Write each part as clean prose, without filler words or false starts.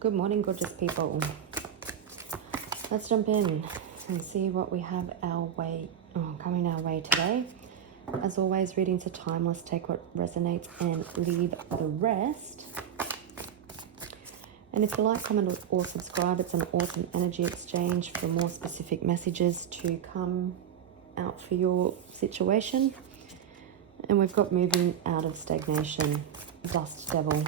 Good morning, gorgeous people. Let's jump in and see what we have coming our way today. As always, readings are timeless. Take what resonates and leave the rest. And if you like, comment or subscribe. It's an awesome energy exchange for more specific messages to come out for your situation. And we've got moving out of stagnation, dust devil.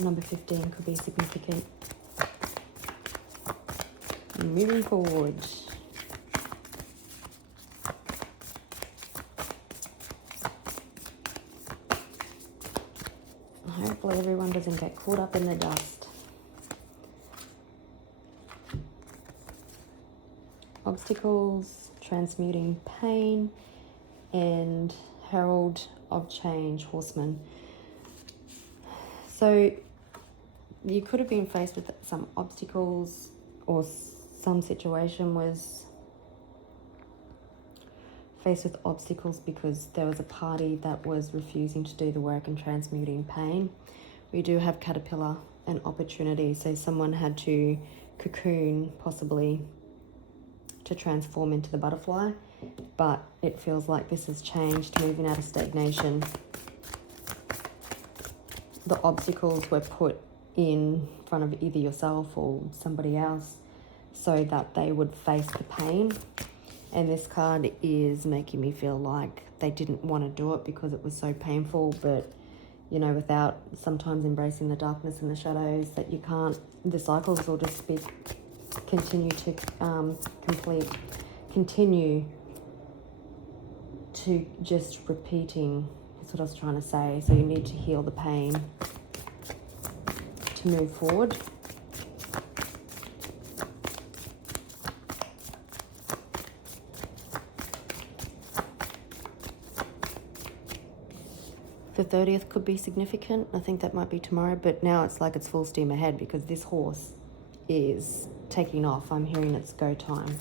Number 15 could be significant. Moving forward. Hopefully everyone doesn't get caught up in the dust. Obstacles, transmuting pain, and herald of change, horseman. So you could have been faced with some obstacles, or some situation was faced with obstacles because there was a party that was refusing to do the work and transmuting pain. We do have caterpillar and opportunity, so someone had to cocoon possibly to transform into the butterfly, but it feels like this has changed, moving out of stagnation. The obstacles were put in front of either yourself or somebody else so that they would face the pain. And this card is making me feel like they didn't want to do it because it was so painful, but you know, without sometimes embracing the darkness and the shadows, that you can't, the cycles will just continue to continue to just repeating. That's what I was trying to say. So you need to heal the pain to move forward. The 30th could be significant. I think that might be tomorrow, but now it's like it's full steam ahead because this horse is taking off. I'm hearing it's go time.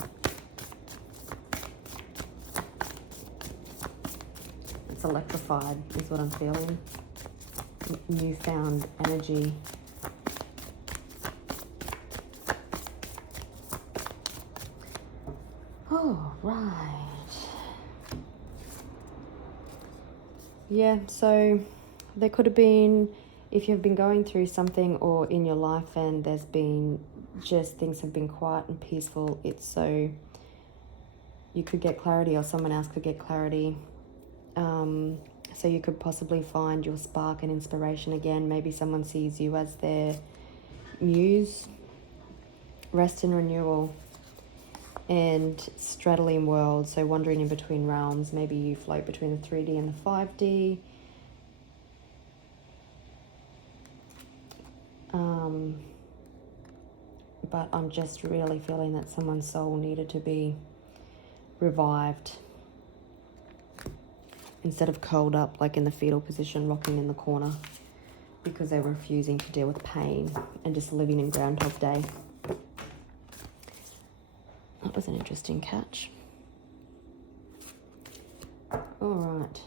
It's electrified is what I'm feeling. Newfound energy. Oh, right. Yeah, so there could have been, if you've been going through something or in your life and there's been just things have been quiet and peaceful, it's so you could get clarity or someone else could get clarity. So you could possibly find your spark and inspiration again. Maybe someone sees you as their muse. Rest and renewal. And straddling worlds, so wandering in between realms. Maybe you float between the 3D and the 5D. But I'm just really feeling that someone's soul needed to be revived instead of curled up like in the fetal position, rocking in the corner, because they were refusing to deal with pain and just living in Groundhog Day. That was an interesting catch. All right.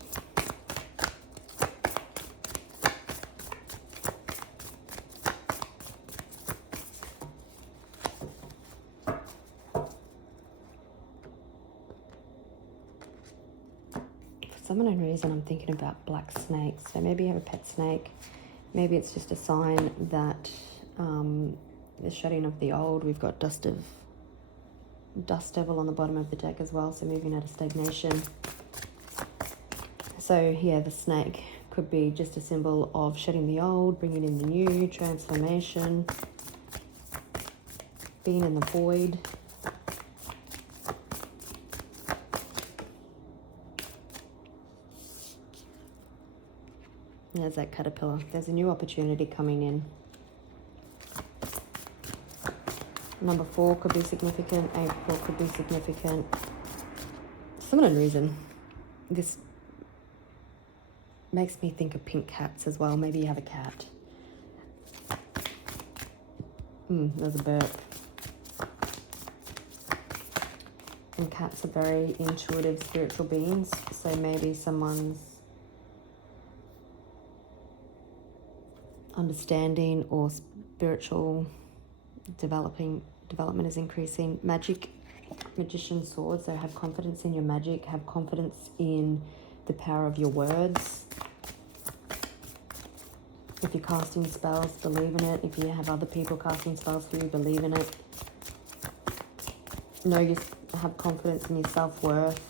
For some unknown reason, I'm thinking about black snakes. So maybe you have a pet snake. Maybe it's just a sign that the shedding of the old. We've got dust devil on the bottom of the deck as well, so moving out of stagnation. So yeah, the snake could be just a symbol of shedding the old, bringing in the new, transformation, being in the void. There's that caterpillar. There's a new opportunity coming in. Number 4 could be significant. April could be significant. For some unknown reason, this makes me think of pink cats as well. Maybe you have a cat. There's a burp. And cats are very intuitive, spiritual beings. So maybe someone's understanding or spiritual development is increasing. Magician swords, so have confidence in your magic, have confidence in the power of your words. If you're casting spells, believe in it. If you have other people casting spells for you, believe in it. Know you have confidence in your self-worth.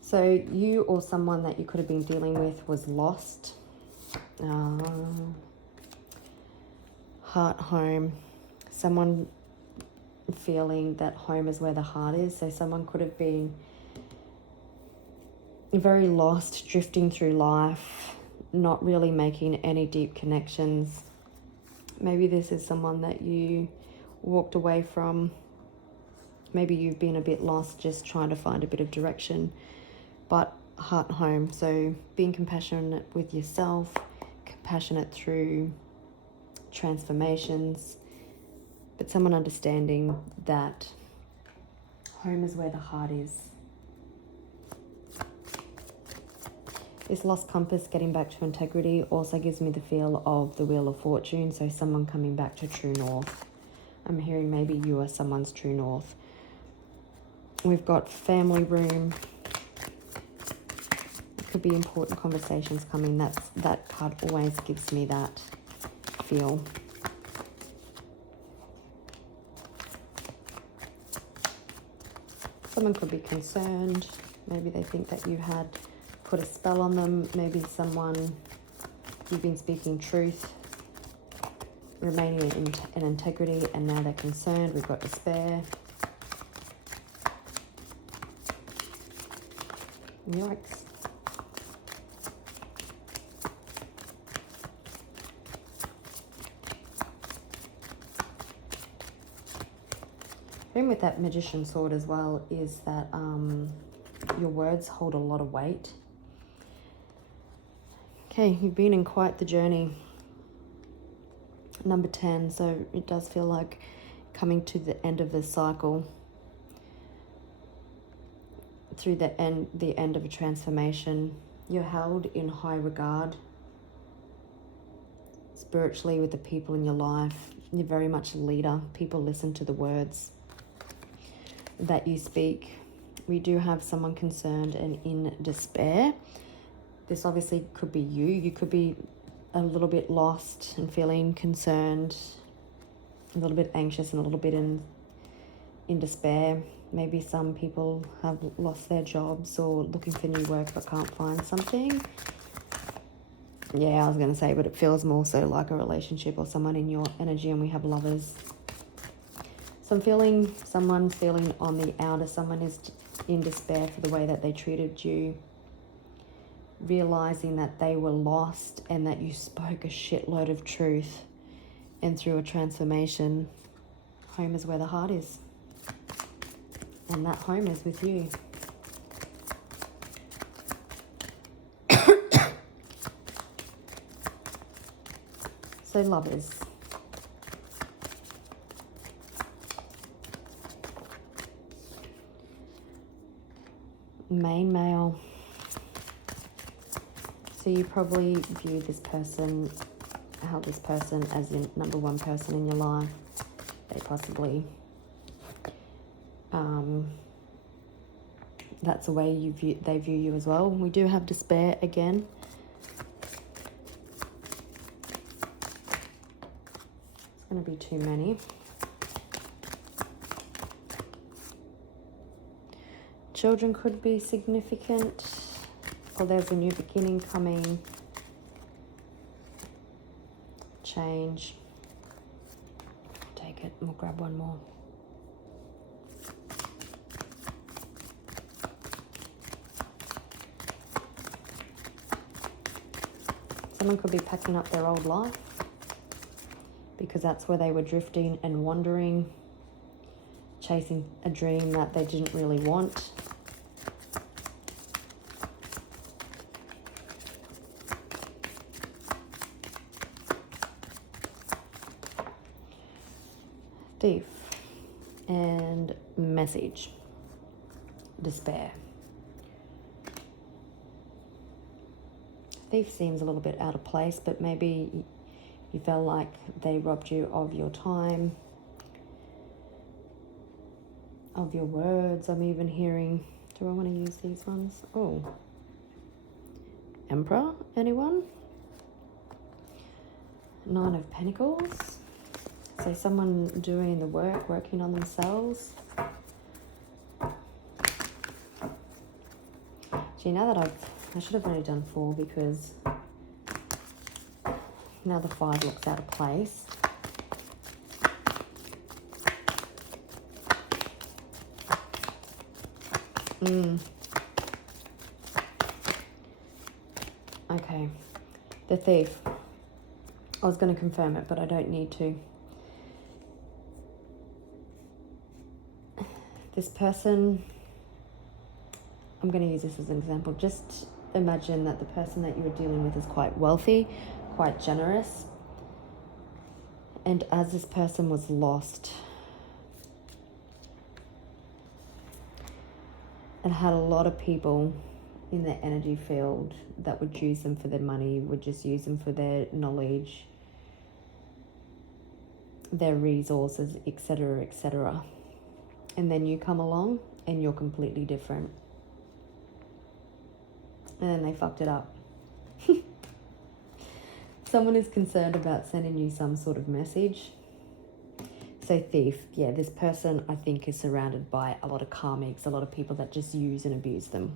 So you or someone that you could have been dealing with was lost. Heart, home. Someone feeling that home is where the heart is. So someone could have been very lost, drifting through life, not really making any deep connections. Maybe this is someone that you walked away from. Maybe you've been a bit lost, just trying to find a bit of direction. But heart, home. So being compassionate with yourself, compassionate through transformations, but someone understanding that home is where the heart is. This lost compass, getting back to integrity, also gives me the feel of the Wheel of Fortune. So someone coming back to true north. I'm hearing maybe you are someone's true north. We've got family room. It could be important conversations coming. That card always gives me that feel. Someone could be concerned. Maybe they think that you had put a spell on them. Maybe someone, you've been speaking truth, remaining in integrity, and now they're concerned. We've got despair. Yikes. With that Magician sword as well is that your words hold a lot of weight. Okay, you've been in quite the journey. Number 10, so it does feel like coming to the end of this cycle, through the end of a transformation. You're held in high regard spiritually with the people in your life. You're very much a leader. People listen to the words that you speak. We do have someone concerned and in despair. This obviously could be you. You could be a little bit lost and feeling concerned, a little bit anxious and a little bit in despair. Maybe some people have lost their jobs or looking for new work but can't find something. Yeah, I was going to say, but it feels more so like a relationship or someone in your energy, and we have Lovers. So I'm feeling someone's feeling on the outer. Someone is in despair for the way that they treated you, realizing that they were lost and that you spoke a shitload of truth, and through a transformation, home is where the heart is, and that home is with you. So Lovers. Main male. So you probably view this person, held this person as your number one person in your life. They possibly, that's the way they view you as well. We do have despair again. It's going to be too many. Children could be significant, or there's a new beginning coming. Change. Take it, we'll grab one more. Someone could be packing up their old life because that's where they were drifting and wandering, chasing a dream that they didn't really want. Thief and Message. Despair. Thief seems a little bit out of place, but maybe you felt like they robbed you of your time, of your words. I'm even hearing, do I want to use these ones? Oh, Emperor, anyone? Nine of Pentacles. So someone doing the work, working on themselves. Gee, now that I should have only done 4 because now the 5 looks out of place. Okay, the Thief. I was going to confirm it, but I don't need to. This person, I'm going to use this as an example. Just imagine that the person that you were dealing with is quite wealthy, quite generous. And as this person was lost and had a lot of people in their energy field that would use them for their money, would just use them for their knowledge, their resources, etc., etc. And then you come along and you're completely different. And then they fucked it up. Someone is concerned about sending you some sort of message. So Thief, yeah, this person I think is surrounded by a lot of karmics, a lot of people that just use and abuse them.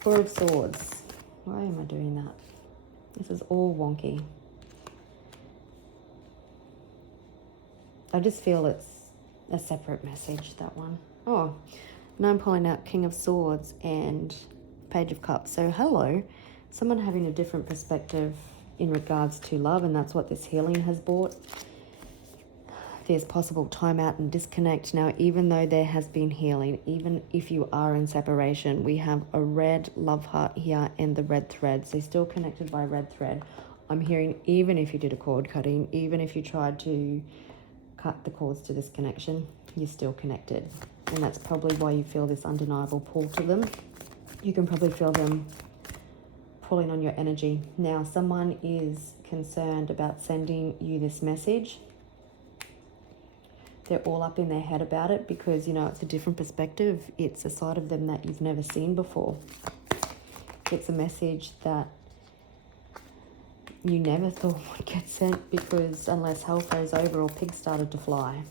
4 of Swords. Why am I doing that? This is all wonky. I just feel it's a separate message, that one. Oh, now I'm pulling out King of Swords and Page of Cups. So hello, someone having a different perspective in regards to love, and that's what this healing has brought. There's possible time out and disconnect. Now, even though there has been healing, even if you are in separation, we have a red love heart here and the red thread. So still connected by red thread. I'm hearing even if you did a cord cutting, even if you tried to cut the cords to this connection, you're still connected. And that's probably why you feel this undeniable pull to them. You can probably feel them pulling on your energy. Now, someone is concerned about sending you this message. They're all up in their head about it because, you know, it's a different perspective. It's a side of them that you've never seen before. It's a message that you never thought would get sent because unless hell froze over or pigs started to fly.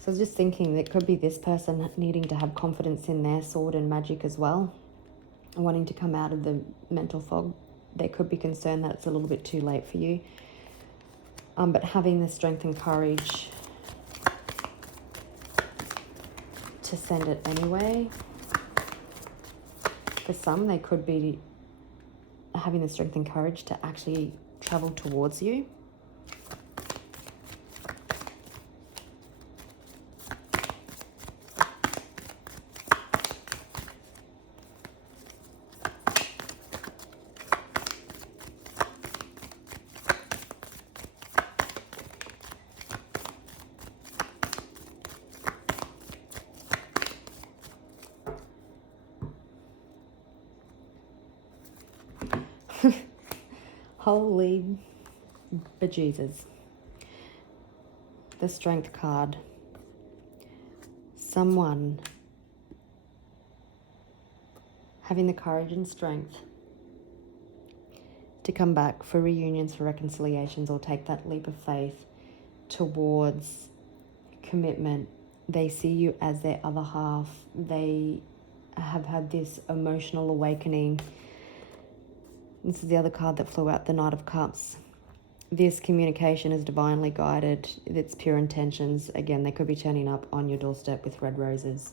I was just thinking it could be this person needing to have confidence in their sword and magic as well, wanting to come out of the mental fog. They could be concerned that it's a little bit too late for you, but having the strength and courage to send it anyway. For some, they could be having the strength and courage to actually travel towards you. Holy bejesus. The Strength card. Someone having the courage and strength to come back for reunions, for reconciliations, or take that leap of faith towards commitment. They see you as their other half. They have had this emotional awakening. This is the other card that flew out, the Knight of Cups. This communication is divinely guided. It's pure intentions. Again, they could be turning up on your doorstep with red roses.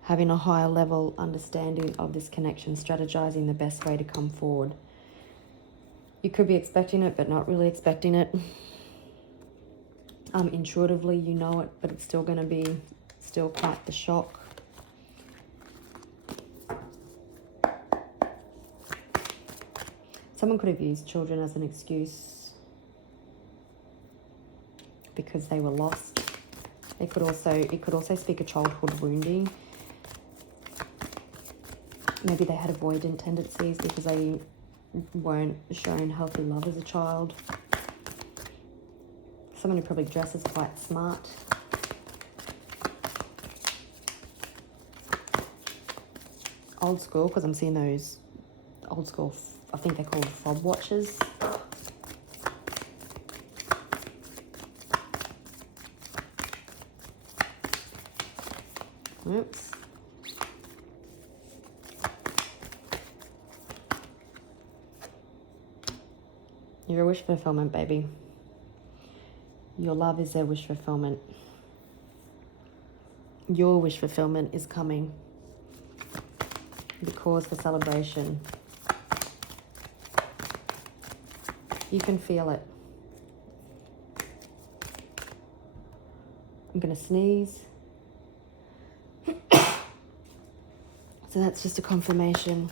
Having a higher level understanding of this connection, strategizing the best way to come forward. You could be expecting it, but not really expecting it. Intuitively, you know it, but it's still going to be quite the shock. Someone could have used children as an excuse because they were lost. It could also speak of childhood wounding. Maybe they had avoidant tendencies because they weren't shown healthy love as a child. Someone who probably dresses quite smart. Old school, because I'm seeing those old school, I think they're called fob watches. Oops. You're a wish fulfillment, baby. Your love is their wish fulfillment. Your wish fulfillment is coming. The cause for celebration. You can feel it. I'm going to sneeze. So that's just a confirmation.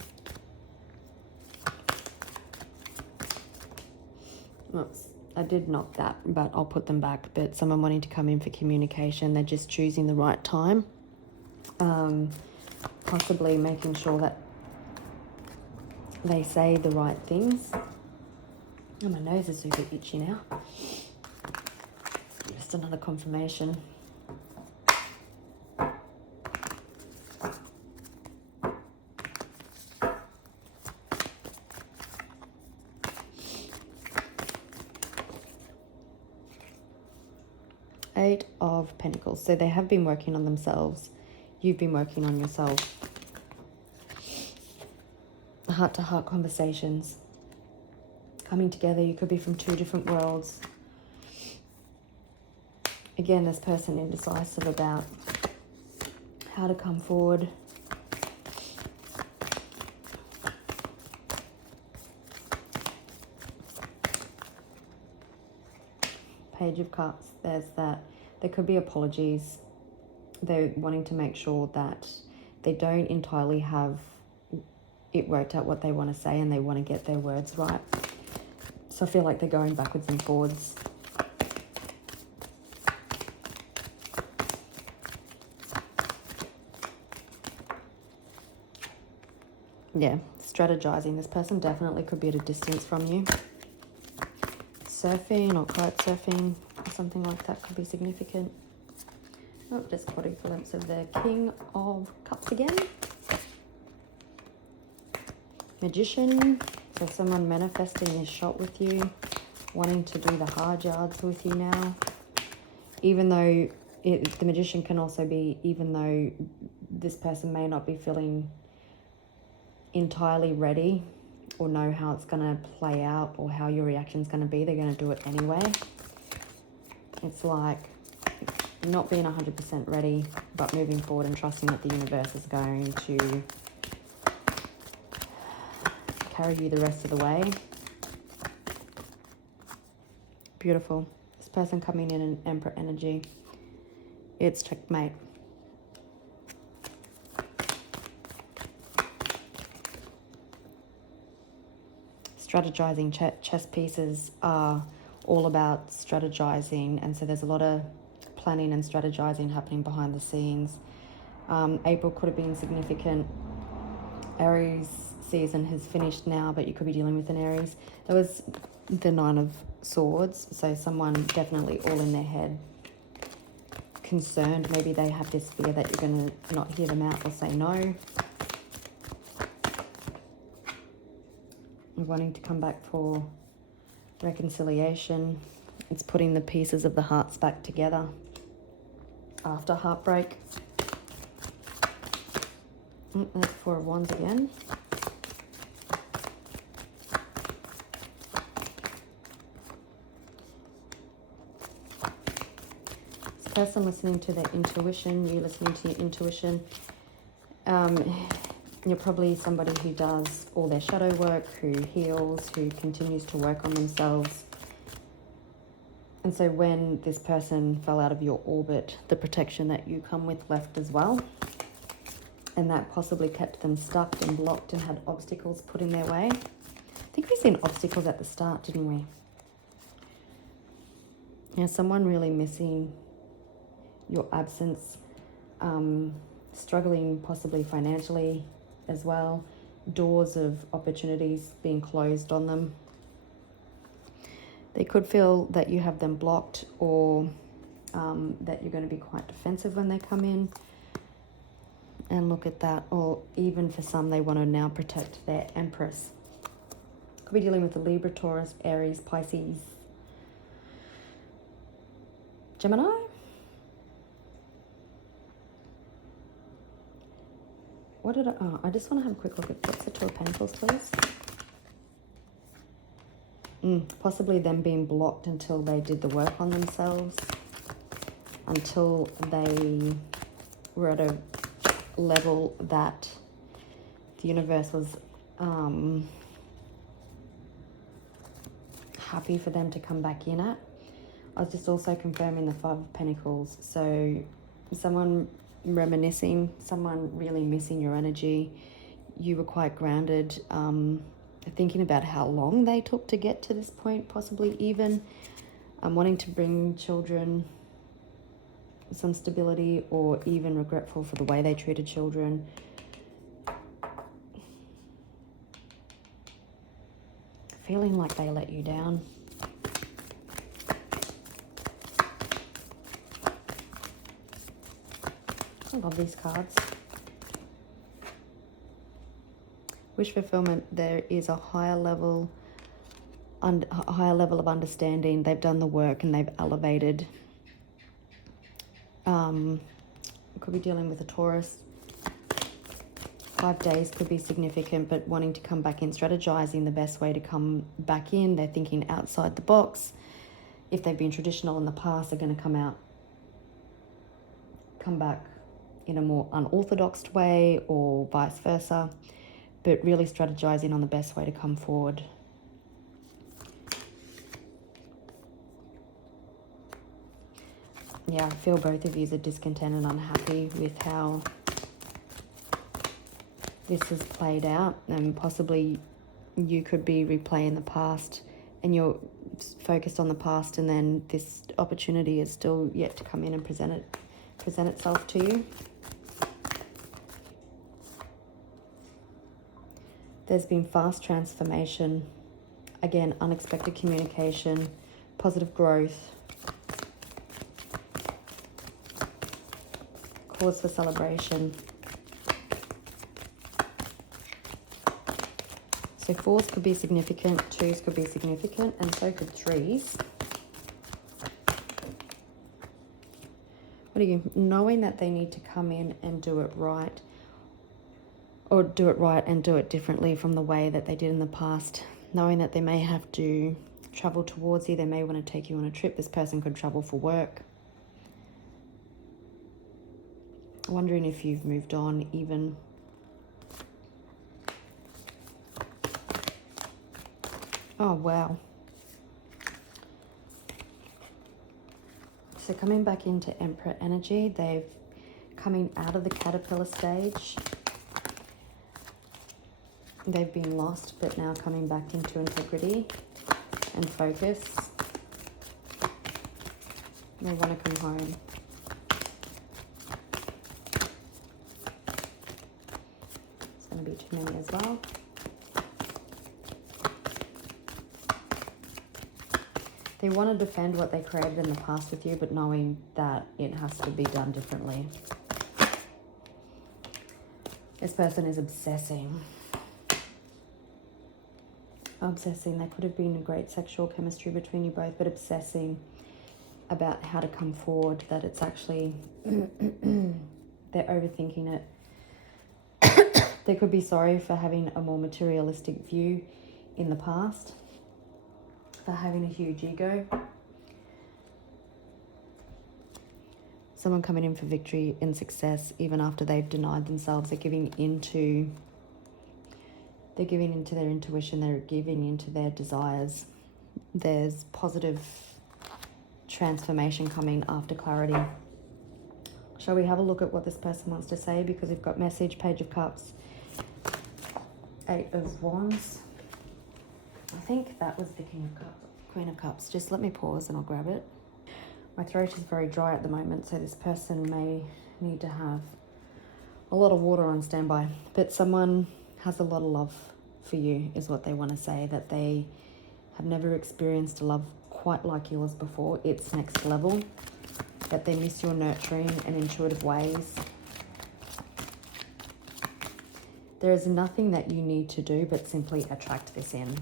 Oops, I did knock that, but I'll put them back. But someone wanting to come in for communication, they're just choosing the right time. Possibly making sure that they say the right things. Oh, my nose is super itchy now. Just another confirmation. Eight of Pentacles. So they have been working on themselves. You've been working on yourself. Heart-to-heart conversations. Coming together. You could be from two different worlds. Again, this person indecisive about how to come forward. Page of Cups. There's that. There could be apologies. They're wanting to make sure that they don't entirely have it worked out what they want to say, and they want to get their words right. So I feel like they're going backwards and forwards. Yeah, strategizing. This person definitely could be at a distance from you. Surfing or kite surfing or something like that could be significant. Oh, just caught a glimpse of the King of Cups again. Magician. So someone manifesting this shot with you, wanting to do the hard yards with you now. Even though the Magician can also be, even though this person may not be feeling entirely ready or know how it's going to play out or how your reaction is going to be, they're going to do it anyway. It's like not being 100% ready, but moving forward and trusting that the universe is going to carry you the rest of the way. Beautiful. This person coming in Emperor energy. It's checkmate. Strategizing. Chess pieces are all about strategizing, and so there's a lot of planning and strategizing happening behind the scenes. April could have been significant. Aries season has finished now, but you could be dealing with an Aries. There was the Nine of Swords, so someone definitely all in their head, concerned. Maybe they have this fear that you're going to not hear them out or say no. Wanting to come back for reconciliation. It's putting the pieces of the hearts back together after heartbreak. That's Four of Wands again. This person listening to their intuition, you listening to your intuition. You're probably somebody who does all their shadow work, who heals, who continues to work on themselves. And so when this person fell out of your orbit, the protection that you come with left as well. And that possibly kept them stuck and blocked and had obstacles put in their way. I think we've seen obstacles at the start, didn't we? Yeah, someone really missing your absence, struggling possibly financially as well, doors of opportunities being closed on them. They could feel that you have them blocked, or that you're going to be quite defensive when they come in. And look at that. Or even for some, they want to now protect their Empress. Could be dealing with the Libra, Taurus, Aries, Pisces, Gemini. What did I just want to have a quick look at what's the Two of Pentacles, please. Possibly them being blocked until they did the work on themselves, until they were at a level that the universe was happy for them to come back in at. I was just also confirming the Five of Pentacles. So someone reminiscing, someone really missing your energy. You were quite grounded, thinking about how long they took to get to this point, possibly even wanting to bring children some stability, or even regretful for the way they treated children. Feeling like they let you down. I love these cards. Wish fulfillment. There is a higher level of understanding. They've done the work and they've elevated. Could be dealing with a Taurus. 5 days could be significant, but wanting to come back in, strategizing the best way to come back in. They're thinking outside the box. If they've been traditional in the past, they're going to come back in a more unorthodox way, or vice versa, but really strategizing on the best way to come forward. Yeah, I feel both of you are discontent and unhappy with how this has played out, and possibly you could be replaying the past and you're focused on the past, and then this opportunity is still yet to come in and present itself to you. There's been fast transformation, again, unexpected communication, positive growth, cause for celebration. So 4s could be significant, 2s could be significant, and so could 3s. What are you, knowing that they need to come in and do it right, or do it right and do it differently from the way that they did in the past, knowing that they may have to travel towards you, they may want to take you on a trip. This person could travel for work. Wondering if you've moved on even. Oh, wow. So coming back into Emperor energy, they've coming out of the caterpillar stage. They've been lost, but now coming back into integrity and focus. They want to come home. It's going to be too many as well. They want to defend what they created in the past with you, but knowing that it has to be done differently. This person is obsessing. There could have been a great sexual chemistry between you both, but obsessing about how to come forward, that it's actually, they're overthinking it. They could be sorry for having a more materialistic view in the past, for having a huge ego. Someone coming in for victory and success even after they've denied themselves. They're giving into their intuition, they're giving into their desires. There's positive transformation coming after clarity. Shall we have a look at what this person wants to say? Because we've got message, Page of Cups, 8 of Wands, I think that was the Queen of Cups. Just let me pause and I'll grab it. My throat is very dry at the moment, so this person may need to have a lot of water on standby. But someone has a lot of love for you, is what they want to say, that they have never experienced a love quite like yours before. It's next level, that they miss your nurturing and intuitive ways. There is nothing that you need to do but simply attract this in.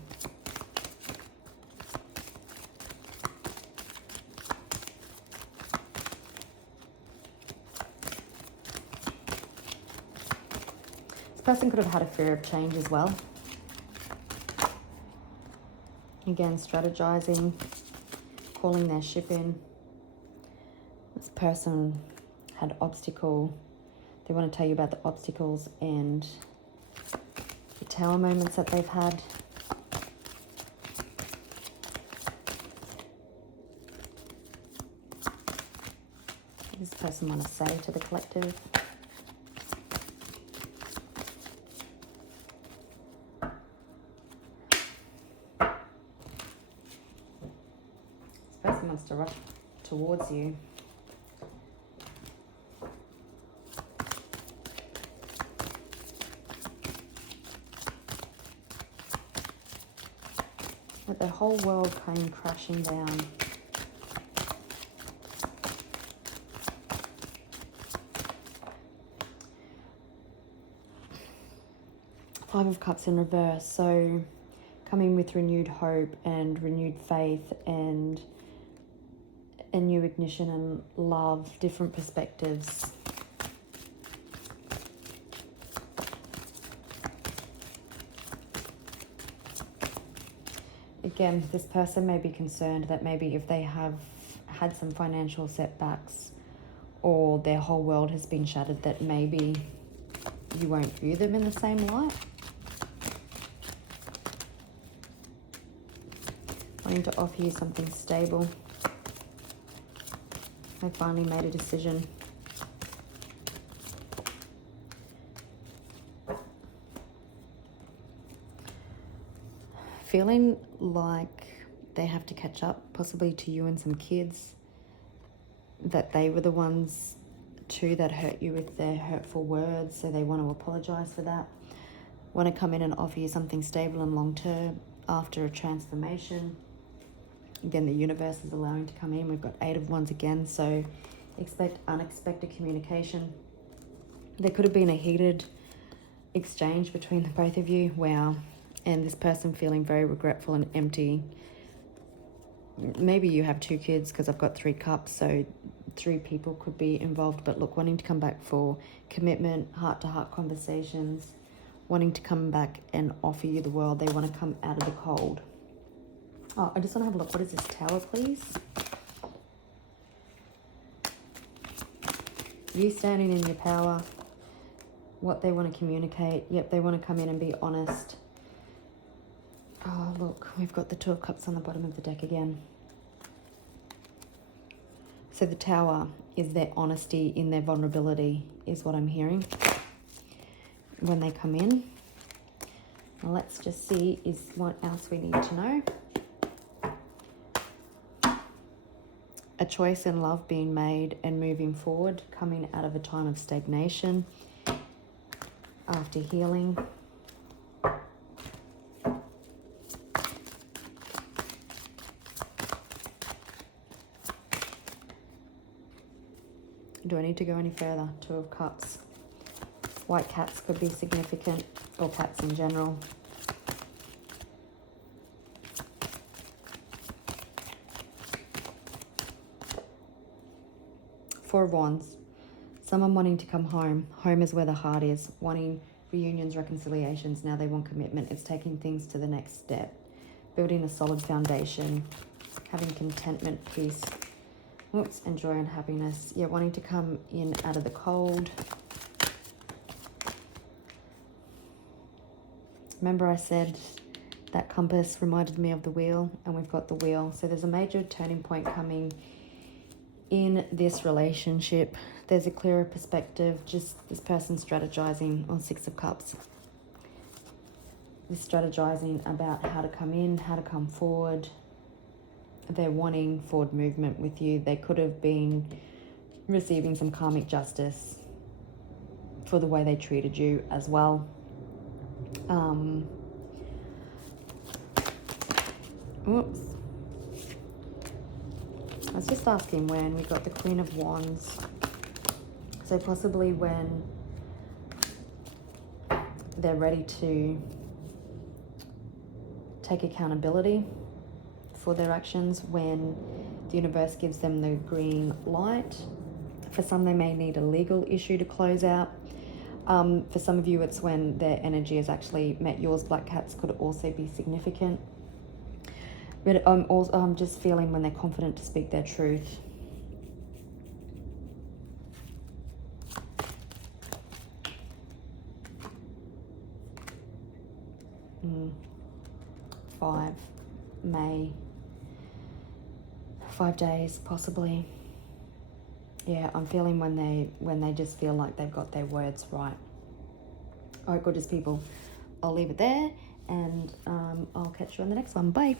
This person could have had a fear of change as well. Again, strategizing, calling their ship in. This person had obstacle. They want to tell you about the obstacles and the tower moments that they've had. What does this person want to say to the collective? This person wants to rush towards you. That the whole world came crashing down. Five of Cups in reverse, so coming with renewed hope and renewed faith and a new ignition and love, different perspectives. Again, this person may be concerned that maybe if they have had some financial setbacks or their whole world has been shattered, that maybe you won't view them in the same light. Wanting to offer you something stable. They finally made a decision. Feeling like they have to catch up, possibly to you and some kids, that they were the ones too that hurt you with their hurtful words, so they want to apologize for that. Want to come in and offer you something stable and long-term after a transformation. Again, the universe is allowing to come in. We've got 8 of Wands again, so expect unexpected communication. There could have been a heated exchange between the both of you. Wow. And this person feeling very regretful and empty. Maybe you have 2 kids, because I've got 3 cups, so 3 people could be involved. But look, wanting to come back for commitment, heart-to-heart conversations, wanting to come back and offer you the world. They want to come out of the cold. Oh, I just want to have a look. What is this Tower, please? You standing in your power. What they want to communicate. Yep, they want to come in and be honest. Oh, look, we've got the 2 of Cups on the bottom of the deck again. So the Tower is their honesty in their vulnerability, is what I'm hearing when they come in. Now let's just see is what else we need to know. A choice in love being made and moving forward, coming out of a time of stagnation after healing. Do I need to go any further? 2 of Cups. White cats could be significant, or cats in general. 4 of Wands. Someone wanting to come home. Home is where the heart is. Wanting reunions, reconciliations. Now they want commitment. It's taking things to the next step. Building a solid foundation. Having contentment, peace. Oops, and joy and happiness. Yeah, wanting to come in out of the cold. Remember I said that compass reminded me of the wheel, and we've got the wheel. So there's a major turning point coming in this relationship. There's a clearer perspective, just this person strategizing on 6 of Cups. this strategizing about how to come in, how to come forward. They're wanting forward movement with you. They could have been receiving some karmic justice for the way they treated you as well. Oops. I was just asking when we got the Queen of Wands. So possibly when they're ready to take accountability for their actions, when the universe gives them the green light. For some, they may need a legal issue to close out. For some of you, it's when their energy has actually met yours. Black cats could also be significant. But I'm just feeling when they're confident to speak their truth. May. 5 days, possibly. Yeah, I'm feeling when they just feel like they've got their words right. All right, gorgeous people. I'll leave it there, and I'll catch you on the next one. Bye.